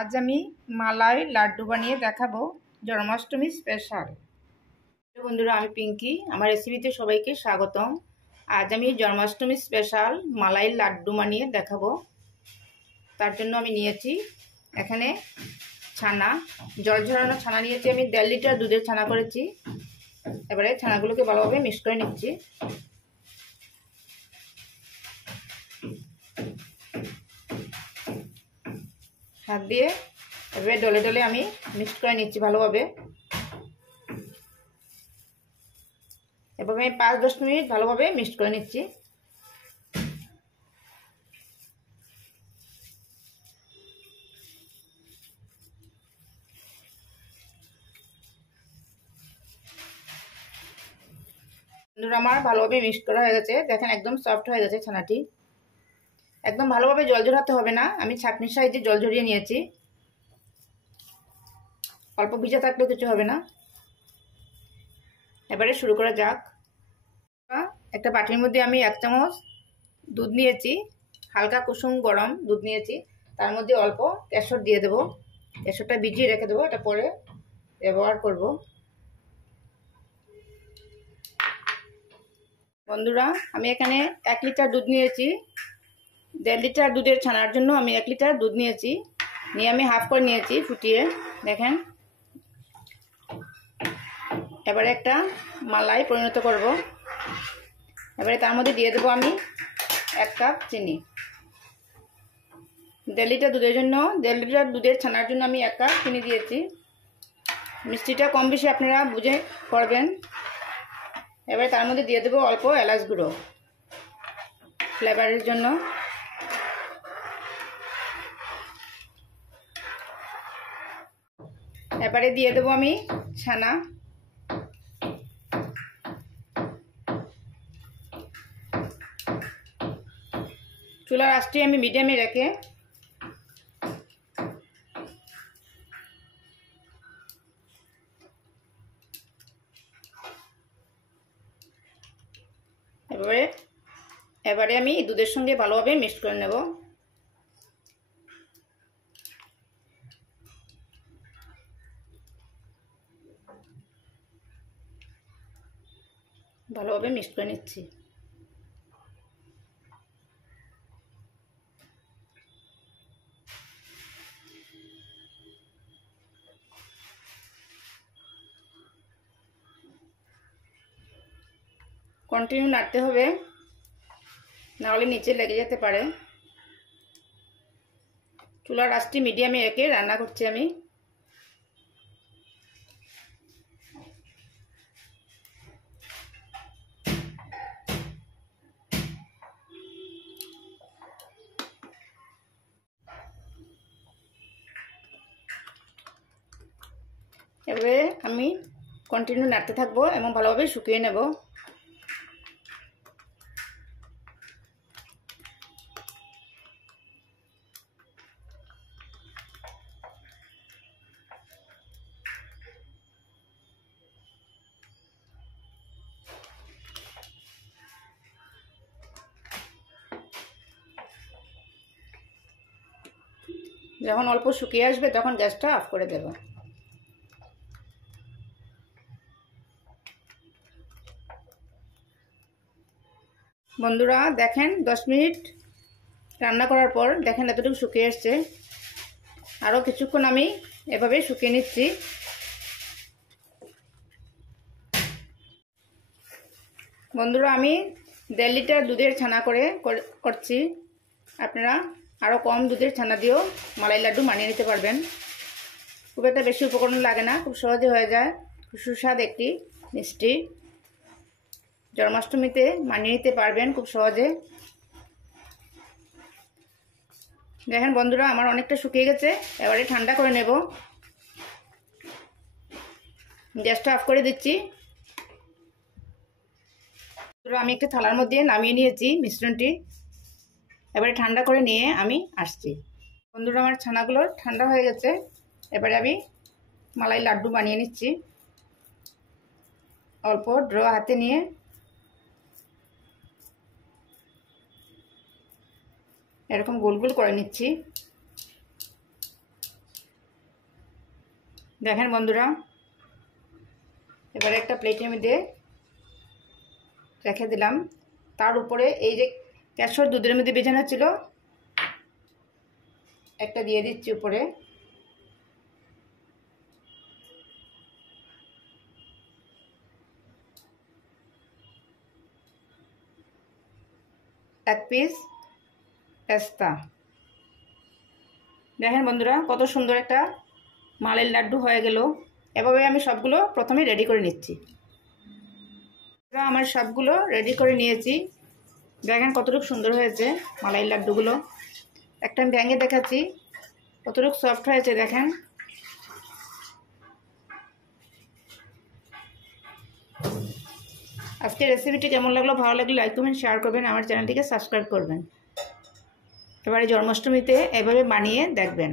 আজ আমি মালাই লাড্ডু বানিয়ে দেখাবো জন্মাষ্টমী স্পেশাল। বন্ধুরা, আমি পিঙ্কি, আমার রেসিপিতে সবাইকে স্বাগতম। আজ আমি জন্মাষ্টমী স্পেশাল মালাই লাড্ডু বানিয়ে দেখাবো। তার জন্য আমি নিয়েছি এখানে ছানা, জল ঝরানো ছানা নিয়েছি। আমি 1.5 লিটার দুধের ছানা করেছি। এবারে ছানাগুলোকে ভালোভাবে মিক্স করে নিচ্ছি। হাত দিয়ে এবারে ডলে ডলে আমি মিক্স করে নিচ্ছি ভালোভাবে। এভাবে আমি 5-10 মিনিট ভালোভাবে মিক্স করে নিচ্ছি। আমার ভালোভাবে মিক্স করা হয়ে গেছে। দেখেন একদম সফট হয়ে গেছে ছানাটি। একদম ভালোভাবে জল ঝরাতে হবে না, আমি ছাঁকনির সাহায্যে জল ঝরিয়ে নিয়েছি। অল্প ভিজা থাকলেও কিছু হবে না। এবারে শুরু করা যাক। একটা বাটির মধ্যে আমি 1 চামচ দুধ নিয়েছি, হালকা কুসুম গরম দুধ নিয়েছি। তার মধ্যে অল্প কেশর দিয়ে দেবো। কেশরটা ভিজিয়ে রেখে দেবো, এটা পরে ব্যবহার করব। বন্ধুরা, আমি এখানে 1 লিটার দুধ নিয়েছি। 1.5 লিটার দুধের ছানার জন্য আমি 1 লিটার দুধ নিয়েছি। নিয়ে আমি হাফ করে নিয়েছি ফুটিয়ে। দেখেন, এবারে একটা মালাই পরিণত করব। এবারে তার মধ্যে দিয়ে দেবো আমি 1 কাপ চিনি। 1.5 লিটার দুধের জন্য, 1.5 লিটার দুধের ছানার জন্য আমি 1 কাপ চিনি দিয়েছি। মিষ্টিটা কম বেশি আপনারা বুঝে করবেন। এবারে তার মধ্যে দিয়ে দেবো অল্প এলাচ গুঁড়ো ফ্লেভারের জন্য। এবারে দিয়ে দেবো আমি ছানা। চুলার আঁচটি আমি মিডিয়ামে রেখে এবারে আমি দুধের সঙ্গে ভালোভাবে মিক্স করে নেব। ভালোভাবে মিক্স করে নিচ্ছি। কন্টিনিউ নাড়তে হবে, নাহলে নিচে লেগে যেতে পারে। চুলার আঁচটি মিডিয়ামে রেখে রান্না করছি আমি। এবারে আমি কন্টিনিউ নাড়তে থাকবো এবং ভালোভাবে শুকিয়ে নেব। যখন অল্প শুকিয়ে আসবে তখন গ্যাসটা অফ করে দেব। বন্ধুরা দেখেন, 10 মিনিট রান্না করার পর দেখেন এতটুকু শুকিয়ে আসছে। আরও কিছুক্ষণ আমি এভাবে শুকিয়ে নিচ্ছি। বন্ধুরা, আমি 1.5 লিটার দুধের ছানা করছি। আপনারা আরও কম দুধের ছানা দিয়েও মালাই লাড্ডু বানিয়ে নিতে পারবেন। খুব একটা বেশি উপকরণ লাগে না, খুব সহজে হয়ে যায়। সুস্বাদ একটি মিষ্টি জন্মাষ্টমীতে বানিয়ে নিতে পারবেন খুব সহজে। দেখেন বন্ধুরা, আমার অনেকটা শুকিয়ে গেছে। এবারে ঠান্ডা করে নেব। গ্যাসটা অফ করে দিচ্ছি। আমি একটা থালার মধ্যে নামিয়ে নিয়েছি মিশ্রণটি। এবারে ঠান্ডা করে নিয়ে আমি আসছি। বন্ধুরা, আমার ছানাগুলো ঠান্ডা হয়ে গেছে। এবারে আমি মালাই লাড্ডু বানিয়ে নিচ্ছি। অল্প ড্র হাতে নিয়ে এরকম গোল গোল করে নিচ্ছি। দেখেন বন্ধুরা, এবারে একটা প্লেটের মধ্যে রেখে দিলাম। তার উপরে এই যে কেশর দুধের মধ্যে ভেজানো ছিল একটা দিয়ে দিচ্ছি উপরে। এক পিস পেস্তা। দেখেন বন্ধুরা, কত সুন্দর একটা মালাইয়ের লাড্ডু হয়ে গেল। এভাবে আমি সবগুলো প্রথমে রেডি করে নিচ্ছি। আমার সবগুলো রেডি করে নিয়েছি। দেখেন কতটুকু সুন্দর হয়েছে মালাইয়ের লাড্ডুগুলো। একটা আমি ভেঙে দেখাচ্ছি কতটুকু সফট হয়েছে। দেখেন আজকের রেসিপিটি কেমন লাগলো, ভালো লাগলে লাইক কমেন্ট শেয়ার করবেন, আমার চ্যানেলটিকে সাবস্ক্রাইব করবেন। এবারে জন্মাষ্টমীতে এভাবে বানিয়ে দেখবেন।